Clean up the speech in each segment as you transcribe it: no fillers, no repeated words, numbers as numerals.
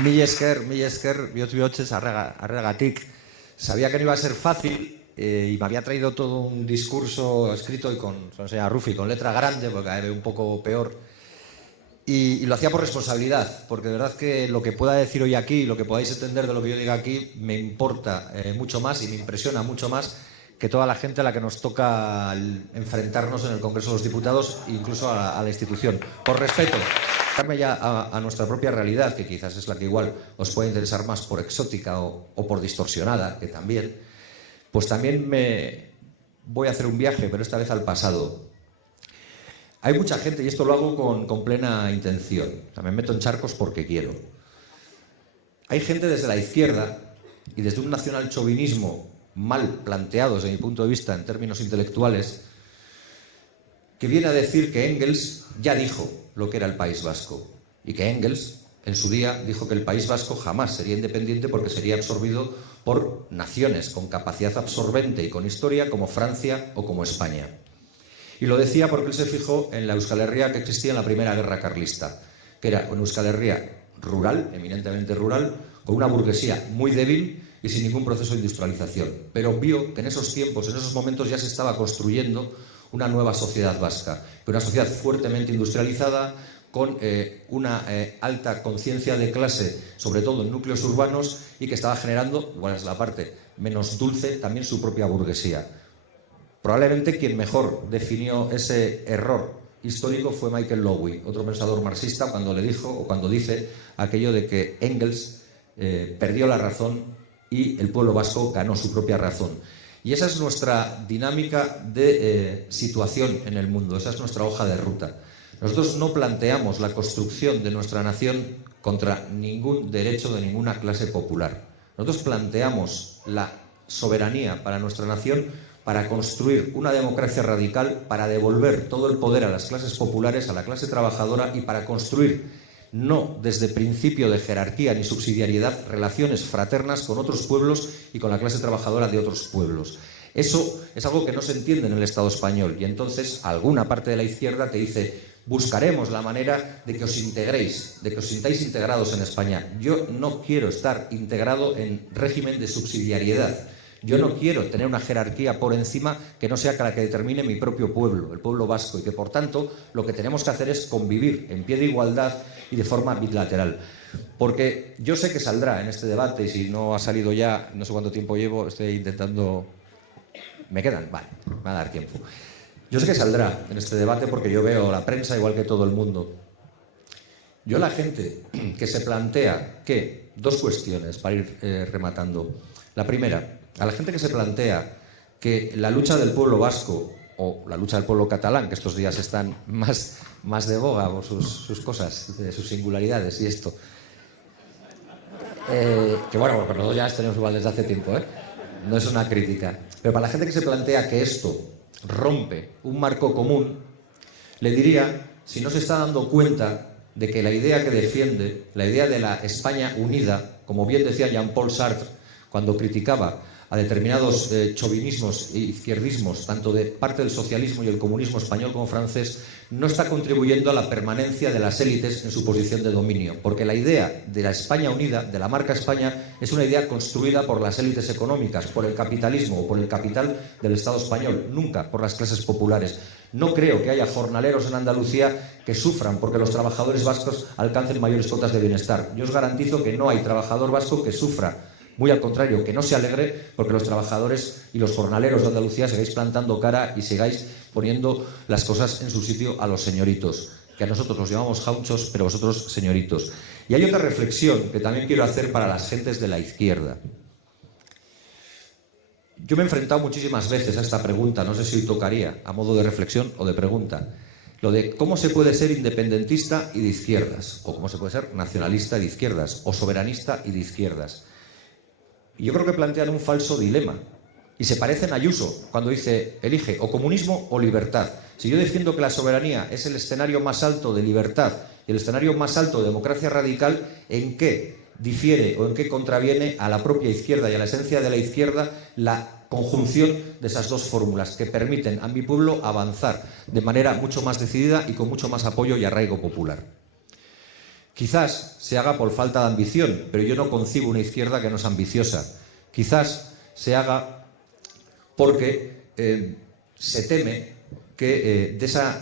Mila esker, bihotz arregagatik. Sabía que no iba a ser fácil y me había traído todo un discurso escrito y con Rufi, con letra grande, porque era un poco peor. Y lo hacía por responsabilidad, porque de verdad que lo que pueda decir hoy aquí, lo que podáis entender de lo que yo diga aquí, me importa mucho más y me impresiona mucho más que toda la gente a la que nos toca enfrentarnos en el Congreso de los Diputados, incluso a la institución. Por respeto. Ya a nuestra propia realidad, que quizás es la que igual os puede interesar más por exótica o por distorsionada, que también, pues también me voy a hacer un viaje, pero esta vez al pasado. Hay mucha gente, y esto lo hago con plena intención, me meto en charcos porque quiero. Hay gente desde la izquierda y desde un nacional chauvinismo mal planteado desde mi punto de vista en términos intelectuales, que viene a decir que Engels ya dijo lo que era el País Vasco y que Engels en su día dijo que el País Vasco jamás sería independiente porque sería absorbido por naciones con capacidad absorbente y con historia como Francia o como España. Y lo decía porque él se fijó en la Euskal Herria que existía en la Primera Guerra Carlista, que era una Euskal Herria rural, eminentemente rural, con una burguesía muy débil y sin ningún proceso de industrialización. Pero vio que en esos tiempos, en esos momentos ya se estaba construyendo una nueva sociedad vasca, una sociedad fuertemente industrializada, con una alta conciencia de clase, sobre todo en núcleos urbanos, y que estaba generando, igual es la parte menos dulce, también su propia burguesía. Probablemente quien mejor definió ese error histórico fue Michael Lowy, otro pensador marxista, cuando le dijo, o cuando dice aquello de que Engels perdió la razón y el pueblo vasco ganó su propia razón. Y esa es nuestra dinámica de situación en el mundo, esa es nuestra hoja de ruta. Nosotros no planteamos la construcción de nuestra nación contra ningún derecho de ninguna clase popular. Nosotros planteamos la soberanía para nuestra nación para construir una democracia radical, para devolver todo el poder a las clases populares, a la clase trabajadora y para construir, no desde principio de jerarquía ni subsidiariedad, relaciones fraternas con otros pueblos y con la clase trabajadora de otros pueblos. Eso es algo que no se entiende en el Estado español y entonces alguna parte de la izquierda te dice buscaremos la manera de que os integréis, de que os sintáis integrados en España. Yo no quiero estar integrado en régimen de subsidiariedad. Yo no quiero tener una jerarquía por encima que no sea la que determine mi propio pueblo, el pueblo vasco, y que por tanto lo que tenemos que hacer es convivir en pie de igualdad y de forma bilateral. Porque yo sé que saldrá en este debate, y si no ha salido ya, no sé cuánto tiempo llevo, estoy intentando... ¿Me quedan? Vale, me va a dar tiempo. Yo sé que saldrá en este debate porque yo veo la prensa igual que todo el mundo. Yo la gente que se plantea que... Dos cuestiones para ir rematando. La primera... A la gente que se plantea que la lucha del pueblo vasco o la lucha del pueblo catalán, que estos días están más de boga por sus cosas, sus singularidades y esto, que bueno, porque nosotros ya las tenemos igual desde hace tiempo, no es una crítica, pero para la gente que se plantea que esto rompe un marco común, le diría, si no se está dando cuenta de que la idea que defiende, la idea de la España unida, como bien decía Jean-Paul Sartre cuando criticaba a determinados chauvinismos e izquierdismos, tanto de parte del socialismo y el comunismo español como francés, no está contribuyendo a la permanencia de las élites en su posición de dominio, porque la idea de la España unida, de la marca España, es una idea construida por las élites económicas, por el capitalismo o por el capital del Estado español, nunca por las clases populares. No creo que haya jornaleros en Andalucía que sufran porque los trabajadores vascos alcancen mayores cotas de bienestar. Yo os garantizo que no hay trabajador vasco que sufra. Muy al contrario, que no se alegre porque los trabajadores y los jornaleros de Andalucía sigáis plantando cara y sigáis poniendo las cosas en su sitio a los señoritos, que a nosotros los llamamos jauchos, pero vosotros señoritos. Y hay otra reflexión que también quiero hacer para las gentes de la izquierda. Yo me he enfrentado muchísimas veces a esta pregunta, no sé si hoy tocaría, a modo de reflexión o de pregunta, lo de cómo se puede ser independentista y de izquierdas, o cómo se puede ser nacionalista y de izquierdas, o soberanista y de izquierdas. Y yo creo que plantean un falso dilema. Y se parecen a Ayuso cuando dice, elige o comunismo o libertad. Si yo defiendo que la soberanía es el escenario más alto de libertad y el escenario más alto de democracia radical, ¿en qué difiere o en qué contraviene a la propia izquierda y a la esencia de la izquierda la conjunción de esas dos fórmulas que permiten a mi pueblo avanzar de manera mucho más decidida y con mucho más apoyo y arraigo popular? Quizás se haga por falta de ambición, pero yo no concibo una izquierda que no es ambiciosa. Quizás se haga porque se teme que de esa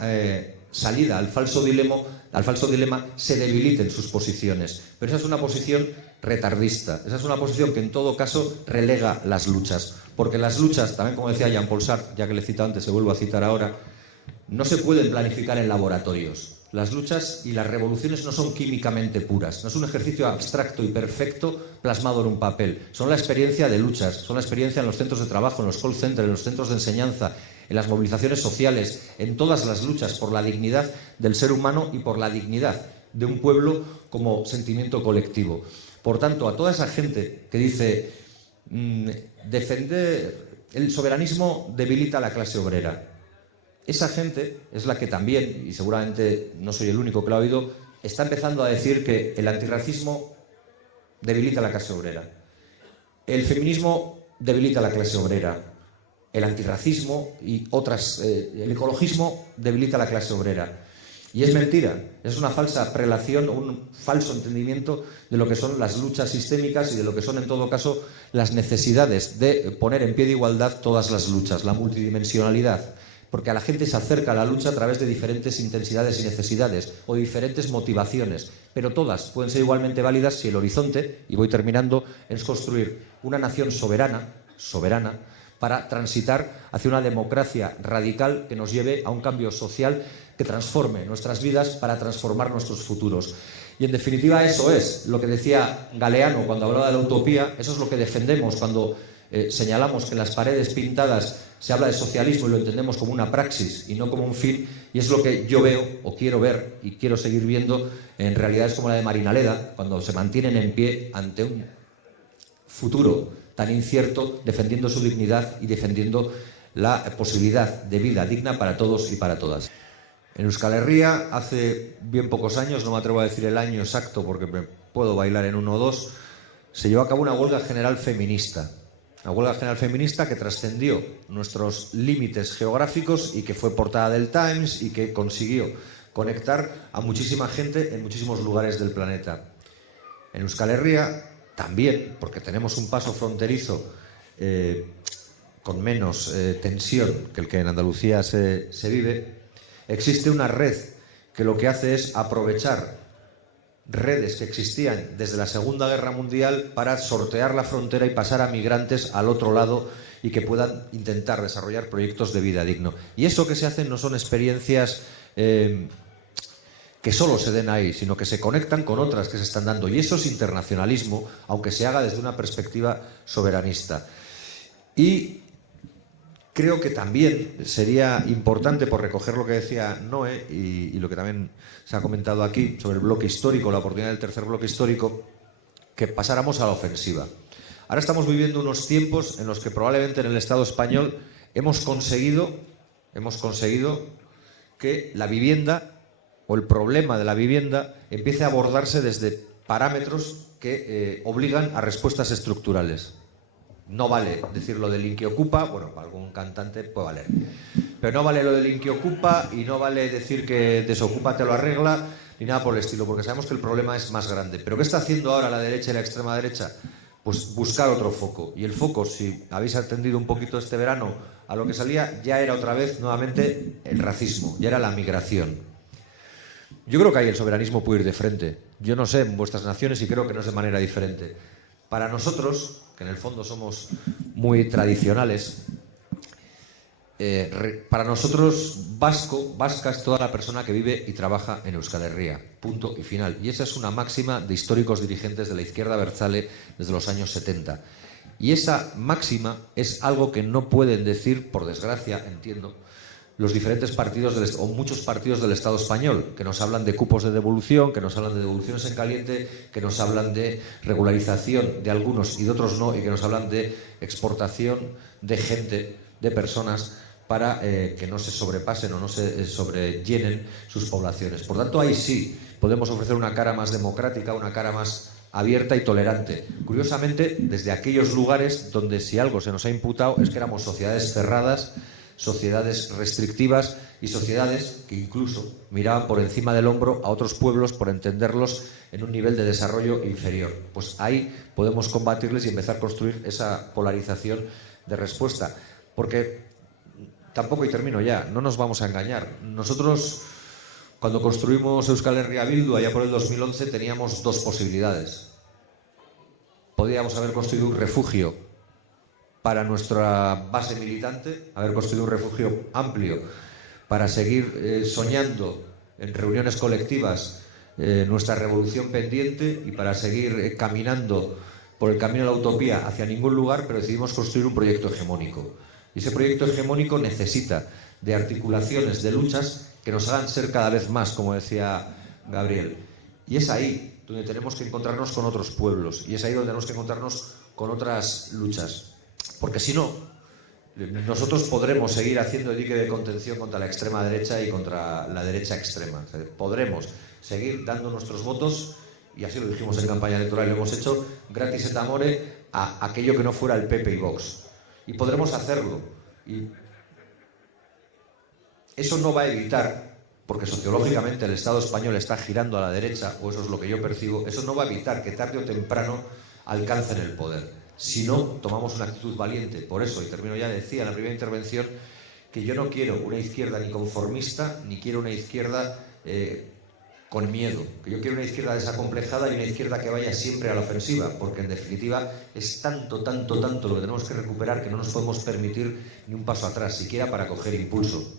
salida al falso dilema se debiliten sus posiciones. Pero esa es una posición retardista, esa es una posición que en todo caso relega las luchas. Porque las luchas, también como decía Jean-Paul Sartre, ya que le he citado antes, se vuelvo a citar ahora, no se pueden planificar en laboratorios. Las luchas y las revoluciones no son químicamente puras, no es un ejercicio abstracto y perfecto plasmado en un papel. Son la experiencia de luchas, son la experiencia en los centros de trabajo, en los call centers, en los centros de enseñanza, en las movilizaciones sociales, en todas las luchas por la dignidad del ser humano y por la dignidad de un pueblo como sentimiento colectivo. Por tanto, a toda esa gente que dice defender el soberanismo debilita a la clase obrera, esa gente es la que también, y seguramente no soy el único que lo ha oído, está empezando a decir que el antirracismo debilita a la clase obrera, el feminismo debilita a la clase obrera, el antirracismo y otras, el ecologismo debilita a la clase obrera. Y es mentira, es una falsa prelación o un falso entendimiento de lo que son las luchas sistémicas y de lo que son en todo caso las necesidades de poner en pie de igualdad todas las luchas, la multidimensionalidad. Porque a la gente se acerca a la lucha a través de diferentes intensidades y necesidades o diferentes motivaciones, pero todas pueden ser igualmente válidas si el horizonte, y voy terminando, es construir una nación soberana, para transitar hacia una democracia radical que nos lleve a un cambio social que transforme nuestras vidas para transformar nuestros futuros. Y en definitiva eso es lo que decía Galeano cuando hablaba de la utopía, eso es lo que defendemos cuando señalamos que en las paredes pintadas se habla de socialismo y lo entendemos como una praxis y no como un fin, y es lo que yo veo o quiero ver y quiero seguir viendo en realidades como la de Marinaleda, cuando se mantienen en pie ante un futuro tan incierto, defendiendo su dignidad y defendiendo la posibilidad de vida digna para todos y para todas. En Euskal Herria, hace bien pocos años, no me atrevo a decir el año exacto porque me puedo bailar en uno o dos, se llevó a cabo una huelga general feminista. Una huelga general feminista que trascendió nuestros límites geográficos y que fue portada del Times y que consiguió conectar a muchísima gente en muchísimos lugares del planeta. En Euskal Herria también, porque tenemos un paso fronterizo con menos tensión que el que en Andalucía se vive, existe una red que lo que hace es aprovechar redes que existían desde la Segunda Guerra Mundial para sortear la frontera y pasar a migrantes al otro lado y que puedan intentar desarrollar proyectos de vida digno. Y eso que se hacen no son experiencias que solo se den ahí, sino que se conectan con otras que se están dando. Y eso es internacionalismo, aunque se haga desde una perspectiva soberanista. Y creo que también sería importante, por recoger lo que decía Noé y lo que también se ha comentado aquí sobre el bloque histórico, la oportunidad del tercer bloque histórico, que pasáramos a la ofensiva. Ahora estamos viviendo unos tiempos en los que probablemente en el Estado español hemos conseguido que la vivienda o el problema de la vivienda empiece a abordarse desde parámetros que obligan a respuestas estructurales. No vale decir lo del Inquiocupa, bueno, para algún cantante puede valer, pero no vale lo del Inquiocupa y no vale decir que Desocupa te lo arregla ni nada por el estilo, porque sabemos que el problema es más grande. ¿Pero qué está haciendo ahora la derecha y la extrema derecha? Pues buscar otro foco. Y el foco, si habéis atendido un poquito este verano a lo que salía, ya era otra vez nuevamente el racismo, ya era la migración. Yo creo que ahí el soberanismo puede ir de frente. Yo no sé en vuestras naciones y creo que no es de manera diferente. Para nosotros, que en el fondo somos muy tradicionales, para nosotros vasca es toda la persona que vive y trabaja en Euskal Herria, punto y final. Y esa es una máxima de históricos dirigentes de la izquierda abertzale desde los años 70. Y esa máxima es algo que no pueden decir, por desgracia, entiendo, los diferentes partidos o muchos partidos del Estado español, que nos hablan de cupos de devolución, que nos hablan de devoluciones en caliente, que nos hablan de regularización de algunos y de otros no, y que nos hablan de exportación de gente, de personas, para que no se sobrepasen o no se sobrellenen sus poblaciones. Por tanto, ahí sí podemos ofrecer una cara más democrática, una cara más abierta y tolerante. Curiosamente, desde aquellos lugares donde si algo se nos ha imputado es que éramos sociedades cerradas, sociedades restrictivas y sociedades que incluso miraban por encima del hombro a otros pueblos por entenderlos en un nivel de desarrollo inferior. Pues ahí podemos combatirles y empezar a construir esa polarización de respuesta. Porque tampoco, y termino ya, no nos vamos a engañar. Nosotros, cuando construimos Euskal Herria Bildu, allá por el 2011, teníamos dos posibilidades. Podíamos haber construido un refugio para nuestra base militante, haber construido un refugio amplio para seguir soñando en reuniones colectivas nuestra revolución pendiente y para seguir caminando por el camino de la utopía hacia ningún lugar, pero decidimos construir un proyecto hegemónico. Y ese proyecto hegemónico necesita de articulaciones, de luchas que nos hagan ser cada vez más, como decía Gabriel. Y es ahí donde tenemos que encontrarnos con otros pueblos, y es ahí donde tenemos que encontrarnos con otras luchas. Porque si no, nosotros podremos seguir haciendo dique de contención contra la extrema derecha y contra la derecha extrema. O sea, podremos seguir dando nuestros votos, y así lo dijimos en campaña electoral y lo hemos hecho, gratis et amore, a aquello que no fuera el PP y Vox. Y podremos hacerlo. Y eso no va a evitar, porque sociológicamente el Estado español está girando a la derecha, o eso es lo que yo percibo, eso no va a evitar que tarde o temprano alcancen el poder. Si no, tomamos una actitud valiente. Por eso, y termino ya, decía en la primera intervención que yo no quiero una izquierda ni conformista, ni quiero una izquierda con miedo. Que yo quiero una izquierda desacomplejada y una izquierda que vaya siempre a la ofensiva, porque en definitiva es tanto lo que tenemos que recuperar que no nos podemos permitir ni un paso atrás, siquiera para coger impulso.